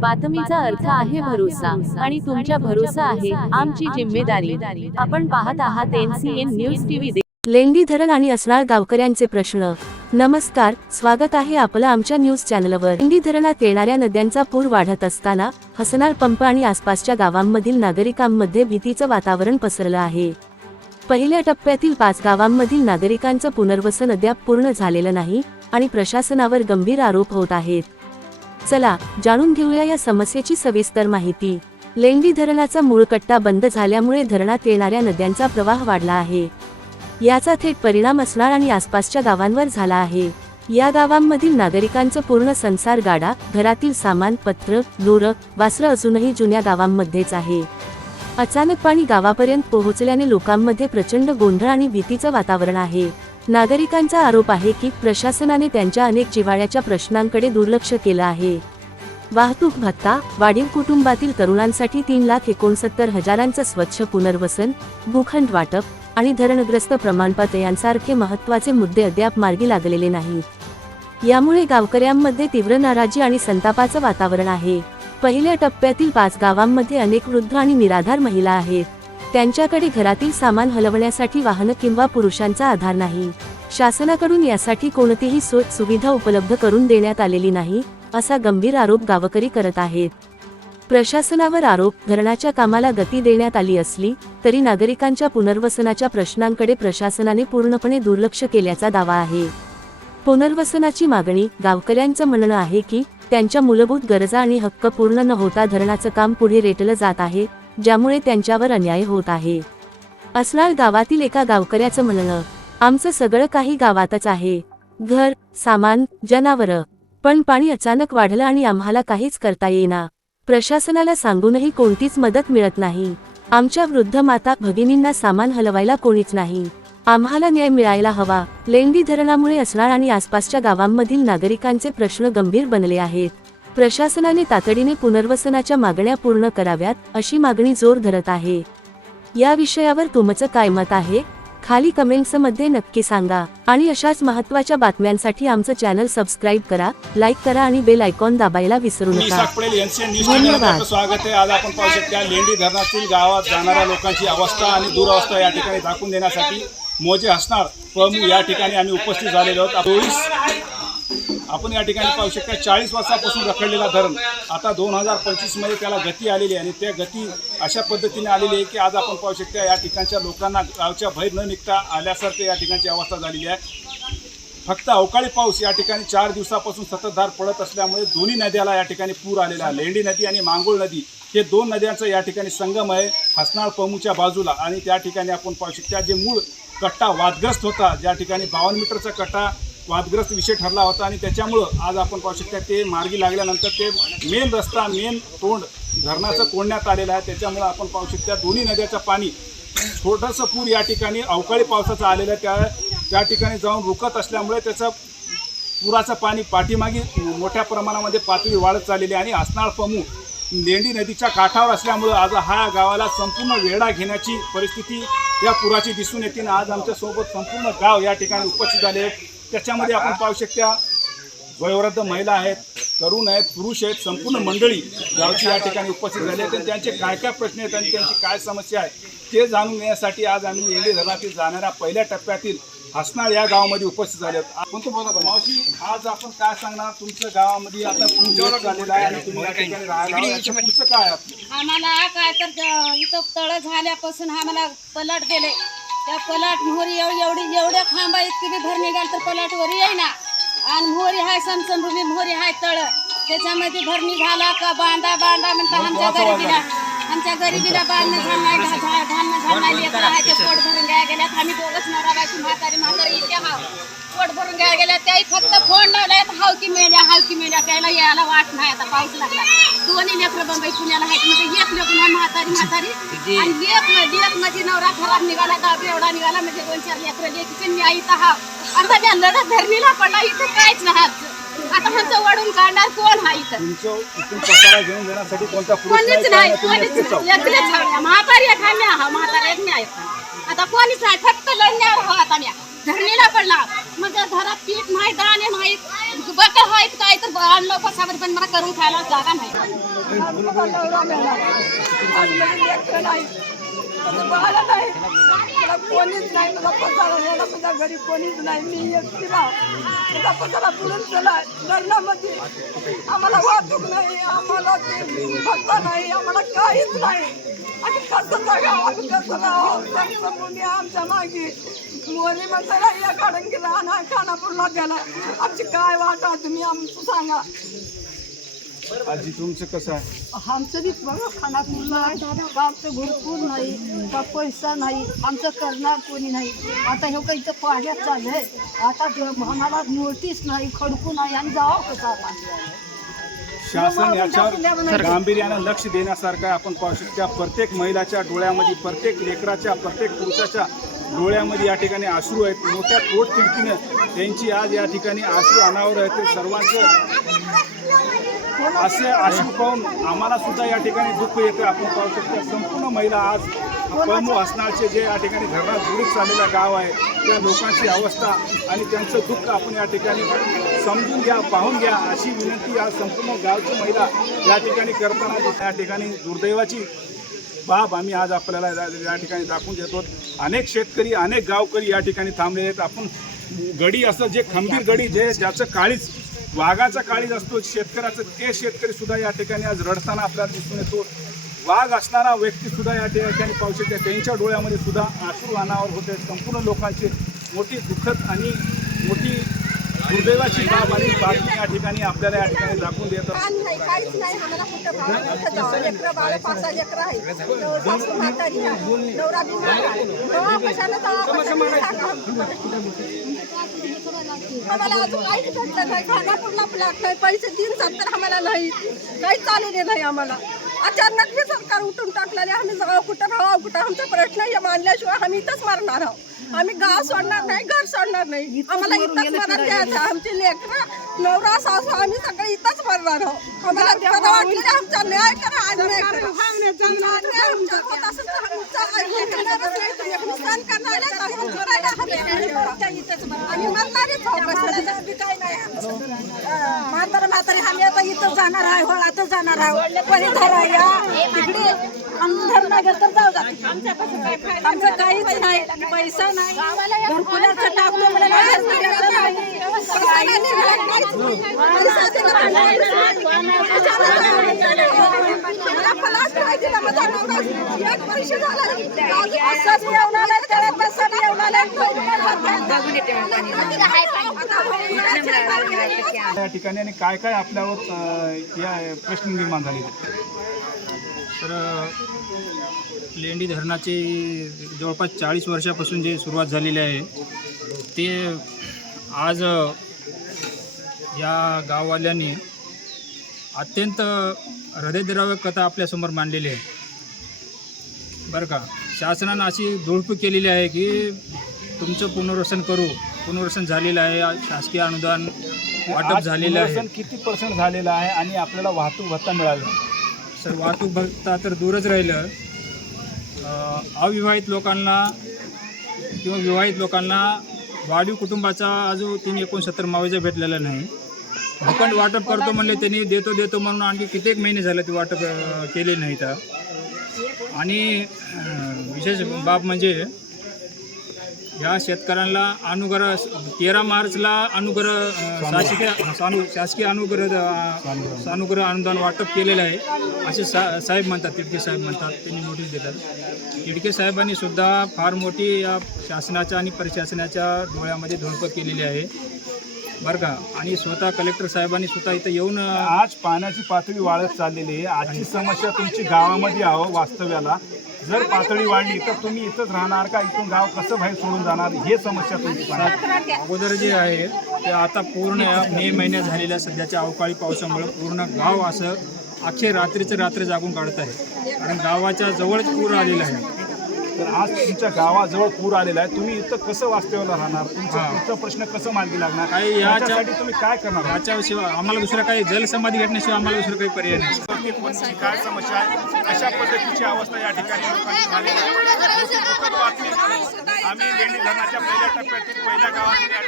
बातमीचा अर्थ आहे भरोसा आणि तुमच्या भरोसा आहे आमची जिम्मेदारी. आपण पाहत आहात एनसीएन न्यूज टीव्ही लेंडी धरण आणि असणार गावकऱ्यांचे प्रश्न. नमस्कार स्वागत आहे आपलं आमच्या न्यूज चॅनलवर लेंडी धरणात येणाऱ्या नद्यांचा पूर वाढत असताना हसनाळ पंप आणि आसपासच्या गावांमधील नागरिकांमध्ये भीतीचं वातावरण पसरलं आहे. पहिल्या टप्प्यातील पाच गावांमधील नागरिकांचं पुनर्वसन अद्याप पूर्ण झालेलं नाही आणि प्रशासनावर गंभीर आरोप होत आहेत. चला जाणून घेऊया या समस्येची सविस्तर माहिती. लेंडी धरणाचा मूळ कट्टा बंद झाल्यामुळे धरणात येणाऱ्या नद्यांचा प्रवाह वाढला आहे. याचा थेट परिणाम असणार आणि आसपासच्या गावांवर झाला आहे. या गावांमधील नागरिकांचं पूर्ण संसार गाडा घरातील सामान पत्र दोरं वासरं अजूनही जुन्या गावांमध्येच आहे. अचानक पाणी गावापर्यंत पोहोचल्याने लोकांमध्ये प्रचंड गोंधळ आणि भीतीचं वातावरण आहे. नागरिकांचा आरोप आहे की प्रशासनाने त्यांच्या अनेक जिव्हाळ्याच्या प्रश्नांकडे दुर्लक्ष केलं आहे. वाहतूक भत्ता वाढीव कुटुंबातील तरुणांसाठी तीन लाख एकोणसत्तर हजारांचं स्वच्छ पुनर्वसन भूखंड वाटप आणि धरणग्रस्त प्रमाणपत्र यांसारखे महत्त्वाचे मुद्दे अद्याप मार्गी लागलेले नाहीत. यामुळे गावकऱ्यांमध्ये तीव्र नाराजी आणि संतापाचं वातावरण आहे. पहिल्या टप्प्यातील पाच गावांमध्ये अनेक वृद्ध आणि निराधार महिला आहेत. त्यांच्याकडे घरातील सामान हलवण्यासाठी वाहनं किंवा पुरुषांचा आधार नाही. शासनाकडून यासाठी कोणतीही सोय सुविधा उपलब्ध करून देण्यात आलेली नाही असा गंभीर आरोप गावकरी करत आहेत. प्रशासनावर आरोप धरणाच्या कामाला गती देण्यात आली असली तरी नागरिकांच्या पुनर्वसनाच्या प्रश्नांकडे प्रशासनाने पूर्णपणे दुर्लक्ष केल्याचा दावा आहे. पुनर्वसनाची मागणी गावकऱ्यांचं म्हणणं आहे की त्यांच्या मूलभूत गरजा आणि हक्क पूर्ण न होता धरणाचं काम पुढे रेटलं जात आहे ज्यामुळे त्यांच्यावर अन्याय होत आहे. असणार गावातील एका गावकऱ्याचं म्हणणं आमचं सगळं काही गावातच आहे. घर सामान जनावरं. पण पाणी अचानक वाढलं आणि आम्हाला काहीच करता येईना. प्रशासनाला सांगूनही कोणतीच मदत मिळत नाही. आमच्या वृद्ध माता भगिनींना सामान हलवायला कोणीच नाही. आम्हाला न्याय मिळायला हवा. लेंडी धरणामुळे असणार आणि आसपासच्या गावांमधील नागरिकांचे प्रश्न गंभीर बनले आहेत. प्रशासनाने तातडीने पुनर्वसनाच्या मागण्या पूर्ण कराव्यात अशी मागणी जोर धरत आहे. या विषयावर तुमचं काय मत आहे? खाली कमेंट्समध्ये नक्की सांगा. आणि अशाच महत्त्वाच्या बातम्यांसाठी आमचं चॅनल सबस्क्राईब करा लाईक करा आणि बेल आयकॉन दाबायला विसरू नका. धन्यवाद. स्वागत आहे. आज आपण पाहू शकता लेंडी धरणातील गावात जाणाऱ्या लोकांची अवस्था आणि दुरावस्था या ठिकाणी दाखवून देण्यासाठी मोजे असणार प्रमुख या ठिकाणी आम्ही उपस्थित झालेलो आहोत. चोवीस आपण या ठिकाणी पाहू शकता चाळीस वर्षापासून रखडलेला धरण. आता दोन हजार पंचवीसमध्ये त्याला गती आलेली आहे आणि त्या गती अशा पद्धतीने आलेली आहे की आज आपण पाहू शकता या ठिकाणच्या लोकांना गावच्या भय न निघता आल्यासारखं या ठिकाणची अवस्था झालेली आहे. फक्त अवकाळी पाऊस या ठिकाणी चार दिवसापासून सततधार पडत असल्यामुळे दोन्ही नद्याला या ठिकाणी पूर आलेला आहे. लेंडी नदी आणि मांगोळ नदी हे दोन नद्यांचं या ठिकाणी संगम आहे हसनाळ पमूच्या बाजूला. आणि त्या ठिकाणी आपण पाहू शकता जे मूळ कट्टा वादग्रस्त होता ज्या ठिकाणी बावन्न मीटरचा कट्टा वादग्रस्त विषय ठरला होता आणि त्याच्यामुळं आज आपण पाहू शकता ते मार्गी लागल्यानंतर ते मेन रस्ता मेन तोंड धरणाचं कोंडण्यात आलेलं आहे. त्याच्यामुळं आपण पाहू शकता दोन्ही नद्याचं पाणी छोटंसं पूर या ठिकाणी अवकाळी पावसाचं आलेलं आहे. त्या त्या ठिकाणी जाऊन रुकत असल्यामुळे त्याचं पुराचं पाणी पाठीमागे मोठ्या प्रमाणामध्ये पातळी वाढत चाललेली आहे. आणि असनाळ पमू लेंडी नदीच्या काठावर असल्यामुळं आज हा गावाला संपूर्ण वेढा घेण्याची परिस्थिती या पुराची दिसून येते. आणि आज आमच्यासोबत संपूर्ण गाव या ठिकाणी उपस्थित झाले त्याच्यामध्ये आपण पाहू शकता वयोवृद्ध महिला आहेत तरुण आहेत पुरुष आहेत संपूर्ण मंडळी गावची या ठिकाणी उपस्थित झाली आहेत आणि त्यांचे काय काय प्रश्न आहेत आणि त्यांची काय समस्या आहे ते जाणून घेण्यासाठी आज आम्ही लेंडी धरणातील जाणाऱ्या पहिल्या टप्प्यातील हसनाळ या गावामध्ये उपस्थित झाले आहेत कोणतं बोला बरं? मावशी आज आपण काय सांगणार तुमच्या गावामध्ये आता पूर चाललेला आहे आणि तुम्ही या ठिकाणी राहायला आहात. याच्या पुढचं काय आहे आपलं? आम्हाला काय तर इथं तळ झाल्यापासून आम्हाला पलट गेले त्या पलट मोहरी एवढी एवढी एवढ्या खांबा इतकी बी भर निघाल तर पलट वर येईना. आणि मोहरी हाय समसम मोहरी हाय तळ. त्याच्यामध्ये भर निघाला का बांधा बांधा म्हणता आमच्या गरिबीला. आमच्या गरिबीला बांधणं झालं नाही घालणं झालं नाही. लेकरं आहे ते पोट भरून घ्या गेल्यात. आम्ही दोघंच नवरा बायको म्हातारी म्हातारी इथे हाव पोट भरून घ्या गेल्या त्याही फक्त फोन लावलाय हाव की मेल्या हाव की मेल्या त्याला यायला वाट नाही आता पाऊस लागला. दोन्ही लेकरं बंबई पुण्याला आहेत म्हणजे एक लेकून आहे म्हातारी म्हातारी आणि लेक लेक म्हणजे नवरा खराब निघाला गाव एवढा निघाला म्हणजे दोन चार लेकरं लेकीचे मी आई तर हाव. आता त्या लढत धरणीला पडला इथं काहीच नाही आता ह्यांचं वडून काढणार कोण हा इथं? घेऊन देण्यासाठी कोणता कोणीच नाही कोणीच एकलेच. म्हातारी एक आम्ही आहो म्हातारी एक नाही. आता कोणीच नाही फक्त लढण्यावर आहोत आम्ही. धरणीला पडला. मग त्या घरात पीठ नाही दाणे नाही बकर आहेत काय तर आणलं बसावर पण मला करून खायला जागा नाही. मला नाही मला कोणीच नाही मला पसारा न्यायला माझ्या घरी कोणीच नाही मी एकटी राह माझा पसारा पुरून गेला धरणामध्ये आम्हाला वाहतूक नाही आम्हाला ते भत्ता नाही आम्हाला काहीच नाही. आणि कसं जगावं आम्ही कसं राहावं आमच्या मागे मोरी म्हणताना या काढून की राहणार खानापूरला गेला आमची काय वाटा तुम्ही आमचं सांगा. आजी तुमचं कसं आहे? आमचं बी बघा खानापूरला आहे आमचं घरपूर नाही का पैसा नाही आमचं करणार कोणी नाही. आता हे काही इथं पाण्यात चाललंय आता ते आम्हाला नोटीस नाही खडकू नाही आणि जावं कसं आता? शासन याच्यावर गांभीर्यानं लक्ष देण्यासारखं आहे. आपण पाहू शकतो त्या प्रत्येक महिलाच्या डोळ्यामध्ये प्रत्येक लेकराच्या प्रत्येक पुरुषाच्या डोळ्यामध्ये या ठिकाणी आश्रू आहेत. मोठ्या पोट तिडकीनं त्यांची आज या ठिकाणी आश्रू अनावर आहेत. ते सर्वांचं असे आश्रू पाहून आम्हाला सुद्धा या ठिकाणी दुःख येतं. आपण पाहू शकतो संपूर्ण महिला आज पळमू असणारचे जे या ठिकाणी धरणात बुडीत चाललेलं गाव आहे त्या लोकांची अवस्था आणि त्यांचं दुःख आपण या ठिकाणी समजून घ्या पाहून घ्या अशी विनंती आज संपूर्ण गावची महिला या ठिकाणी करताना या ठिकाणी दुर्दैवाची बाब आम्ही आज आपल्याला या- या ठिकाणी दाखवून देतो अनेक शेतकरी अनेक गावकरी या ठिकाणी थांबलेले आहेत. आपण गडी असं जे खंबीर गडी जे ज्याचं काळीच वाघाचा काळीज असतो शेतकऱ्याचं ते शेतकरी सुद्धा या ठिकाणी आज रडताना आपल्याला दिसून येतो. वाघ असणारा व्यक्ती सुद्धा या ठिकाणी पाहू शकते. त्यांच्या डोळ्यामध्ये सुद्धा अश्रू अनावर होते. संपूर्ण लोकांचे मोठी दुःखद आणि मोठी दुर्दैवाची बाब आणि बातमी या ठिकाणी आपल्याला या ठिकाणी दाखवून देतात पाणी नाही काहीच नाही. आम्हाला कुठं भाव कुठं जावं? लेकरं बाळ पाच सहा लेकरं आहे सासू म्हातारी आहे. नवरा बिमार आहे. नवरा कशाला जावं? कशाला सांगा. आम्हाला अजून काहीच भेटलं नाही. खानापूरला फ्लॅट नाही. पैसे तीन सत्तर आम्हाला नाही. काही चालले नाही आम्हाला. अचानक हे सरकार उठून टाकलेले आम्ही जाऊ कुठं राहावं कुठं आमचा प्रश्न हे मानल्याशिवाय आम्ही इथंच मरणार आहोत. आम्ही गाव सोडणार नाही घर सोडणार नाही आम्हाला इथंच मरण द्यायचं आमची लेकरं नवरा सासू आम्ही सगळे इथंच मरणार आहोत आम्हाला खरं वाटलं की आमचा न्याय करा अन्याय करा अन्याय आमचा होत असेल तर आमचा अन्याय करणारच नाही तुम्ही. आम्ही सहन करणार नाही, आम्ही मरायला हवे. आम्ही मरणारच आहोत. कशाला बी काय नाही आमचं. म्हातारा आम्ही आता इथं जाणार आहे हो आता जाणार आहोत कोणी धराया तिकडे अंधर धरणागर तर जाऊ जात आमचं काहीच नाही पैसा नाही. घरकुलाचं टाकतो म्हणजे माझा नवरा. एक वर्ष झालं. होईल. या ठिकाणी आणि काय काय आपल्यावर या प्रश्न निर्माण झाले तर लेंडी धरणाची जवळपास चाळीस वर्षापासून जे सुरुवात झालेली आहे ते आज या गाववाल्यांनी अत्यंत हृदयद्रावक कथा आपल्यासमोर मांडलेली आहे. बरं का? शासनानं अशी धुळपूक केलेली आहे की तुमचं पुनर्वसन करू. पुनर्वसन झालेलं आहे. शासकीय अनुदान वाटप झालेलं आहे. किती पर्सेंट झालेलं आहे आणि आपल्याला वाहतूक भत्ता मिळाला? सर वाहतूक भत्ता तर दूरच राहिलं. अविवाहित लोकांना किंवा विवाहित लोकांना वाढीव कुटुंबाचा अजून तीन एकोणसत्तर मावेजा भेटलेला नाही भूखंड वाटप करतो म्हणले त्यांनी देतो देतो म्हणून आणखी कित्येक महिने झाले ते वाटप केले नाही तर आणि विशेष बाब म्हणजे ह्या शेतकऱ्यांना अनुग्रह तेरा मार्चला अनुग्रह शासकीय सानु शासकीय अनुग्रह सानुग्रह अनुदान वाटप केलेलं आहे. असे सा साहेब म्हणतात तिडके साहेब म्हणतात त्यांनी नोटीस देतात तिडके साहेबांनी सुद्धा फार मोठी या शासनाच्या आणि प्रशासनाच्या डोळ्यामध्ये धुळपत केलेली आहे. बरं का. आणि स्वतः कलेक्टर साहेबांनी सुद्धा इथं येऊन आज पाण्याची पातळी वाढत चाललेली आहे. आजची समस्या तुमची गावामध्ये आहो वास्तव्याला. जर पातळी वाढली तर तुम्ही इथंच राहणार का? इथून गाव कसं बाहेर सोडून जाणार? हे समस्या तुमची अगोदर जे आहे ते आता पूर्ण मे महिन्यात झालेल्या सध्याच्या अवकाळी पावसामुळे पूर्ण गाव असं अख्खे रात्रीचं रात्र जागून काढत आहे. कारण गावाच्या जवळच पूर आलेला आहे. तर आज तुमच्या गावाजवळ पूर आलेला आहे. तुम्ही इथं कसं वास्तव्याला राहणार? तुमचा तुमचा प्रश्न कसं मार्गी लागणार? काही याच्या- याच्यासाठी तुम्ही काय करणार? याच्याशिवाय आम्हाला दुसरं काही जलसमाधी घेण्याशिवाय आम्हाला दुसरं काही पर्याय नाही. काय समस्या आहे? अशा पद्धतीची अवस्था या ठिकाणी लोकांची झालेली आहे? मोठी दुःखद बातमी. आम्ही लेंडी धरणाच्या पहिल्या टप्प्यातील पहिल्या या ठिकाणी.